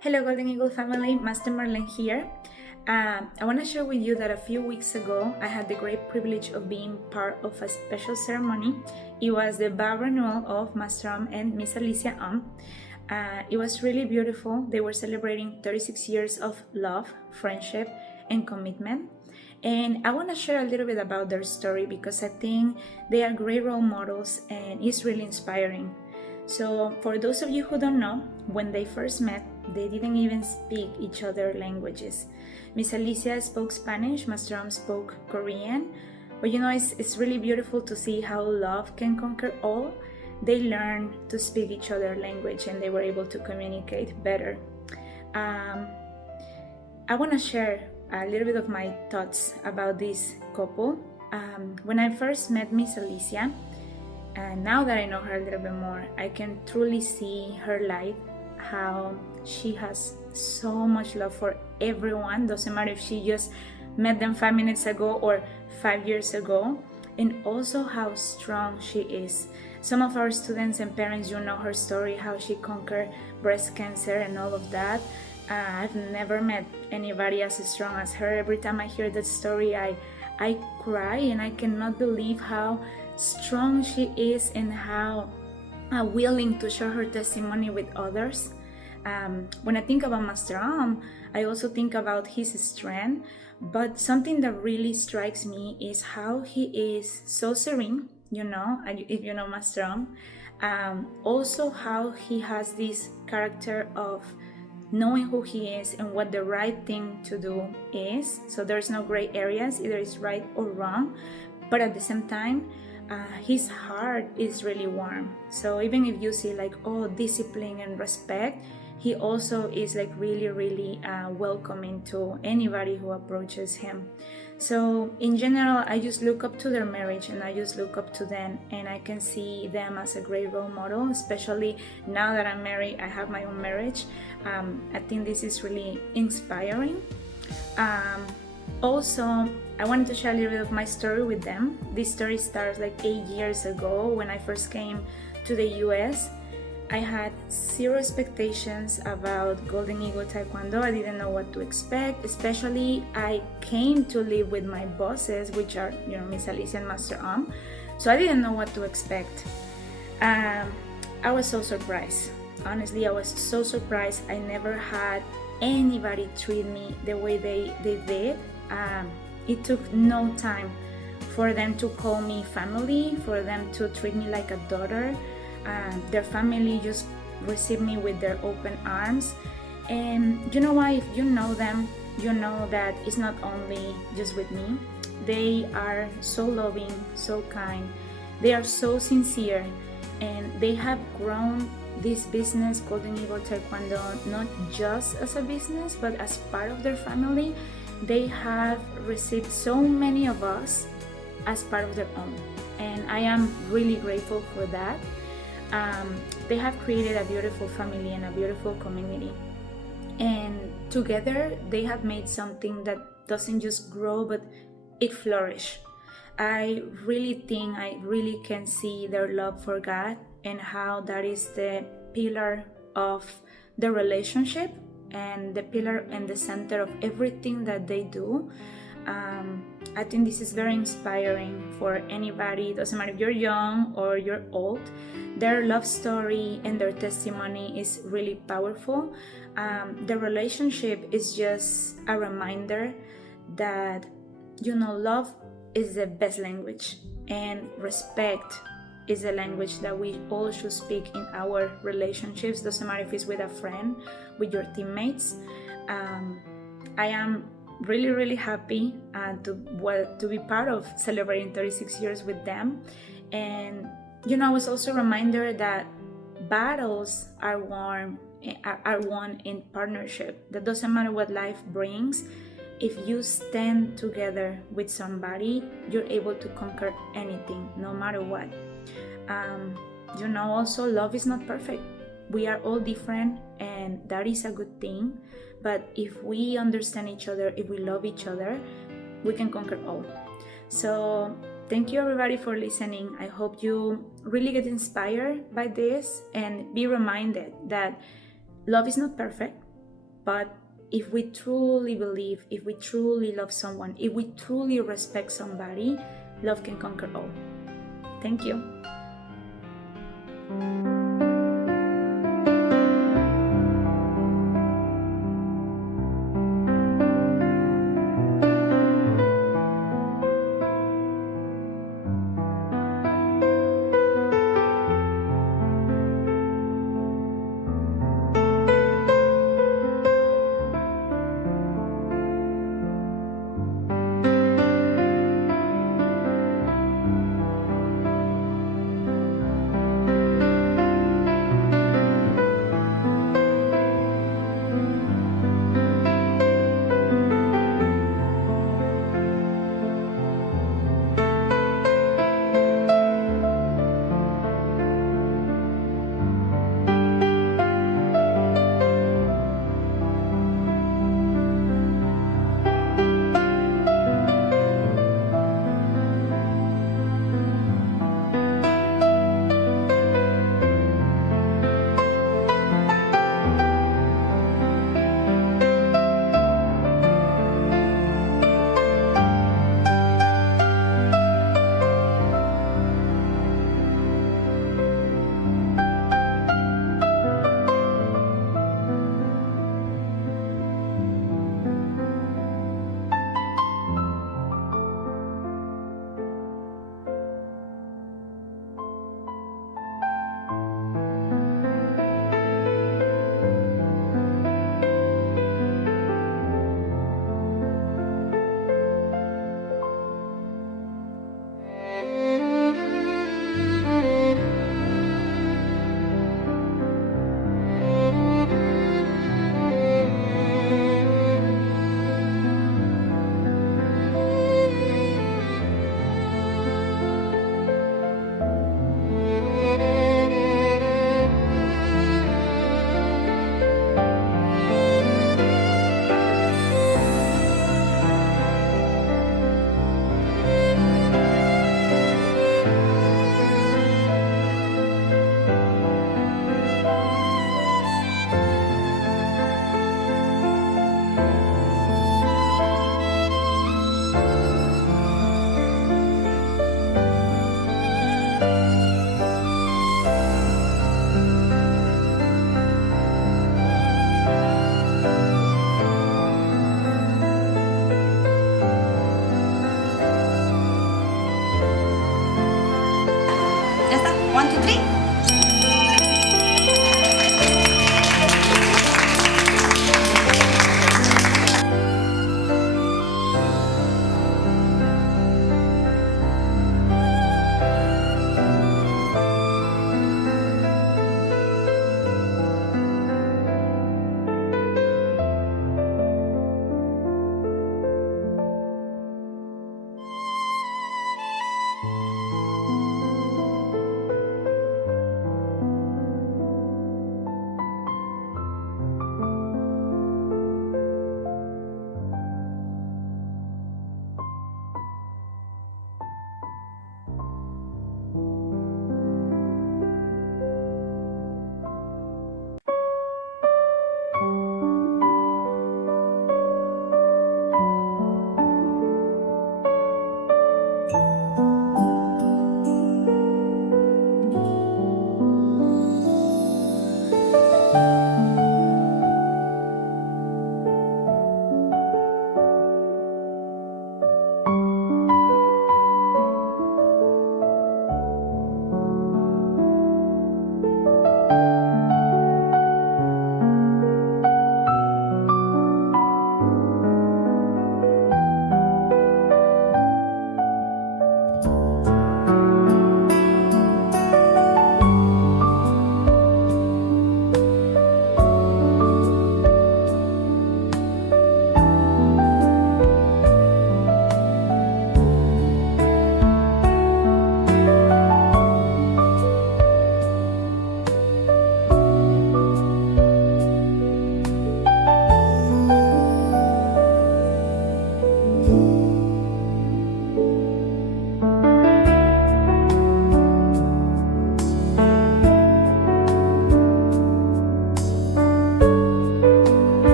Hello Golden Eagle family, Master Marlene here. I want to share with you that a few weeks ago I had the great privilege of being part of a special ceremony. It was the vow renewal of Master and Miss Alicia. It was really beautiful. They were celebrating 36 years of love, friendship, and commitment. And I want to share a little bit about their story because I think they are great role models and it's really inspiring. So for those of you who don't know, when they first met, they didn't even speak each other's languages. Miss Alicia spoke Spanish, Master spoke Korean. But it's really beautiful to see how love can conquer all. They learned to speak each other's language and they were able to communicate better. I want to share a little bit of my thoughts about this couple. When I first met Miss Alicia, and now that I know her a little bit more, I can truly see her light, how she has so much love for everyone. Doesn't matter if she just met them 5 minutes ago or 5 years ago, and also how strong she is. Some of our students and parents, you know her story, how she conquered breast cancer and all of that. I've never met anybody as strong as her. Every time I hear that story, I cry and I cannot believe how strong she is and how willing to share her testimony with others. When I think about Master I also think about his strength, but something that really strikes me is how he is so serene, if you know Master also how he has this character of knowing who he is and what the right thing to do is. So there's no gray areas, either it's right or wrong, but at the same time, his heart is really warm. So even if you see discipline and respect, he also is really welcoming to anybody who approaches him. So in general, I just look up to their marriage and I just look up to them, and I can see them as a great role model, especially now that I'm married. I have my own marriage. I think this is really inspiring. Also, I wanted to share a little bit of my story with them. This story starts 8 years ago when I first came to the US. I had zero expectations about Golden Eagle Taekwondo. I didn't know what to expect, especially I came to live with my bosses, which are, Miss Alicia and Master So I didn't know what to expect. I was so surprised. Honestly, I was so surprised. I never had anybody treat me the way they did. It took no time for them to call me family, for them to treat me like a daughter. Their family just received me with their open arms. And you know why? If you know them, you know that it's not only just with me. They are so loving, so kind. They are so sincere, and they have grown this business, Golden Eagle Taekwondo, not just as a business, but as part of their family. They have received so many of us as part of their own, and I am really grateful for that. They have created a beautiful family and a beautiful community, and together they have made something that doesn't just grow, but it flourishes. I really can see their love for God and how that is the pillar of the relationship and the pillar and the center of everything that they do. I think this is very inspiring for anybody. It doesn't matter if you're young or you're old. Their love story and their testimony is really powerful. The relationship is just a reminder that, love is the best language, and respect is a language that we all should speak in our relationships. Doesn't matter if it's with a friend, with your teammates. I am really happy to be part of celebrating 36 years with them. And it was also a reminder that battles are won in partnership. That doesn't matter what life brings. If you stand together with somebody, you're able to conquer anything, no matter what. Also, love is not perfect. We are all different, and that is a good thing. But if we understand each other, if we love each other, we can conquer all. So thank you everybody for listening. I hope you really get inspired by this and be reminded that love is not perfect. But if we truly believe, if we truly love someone, if we truly respect somebody, love can conquer all. Thank you. Ya está. 1, 2, 3.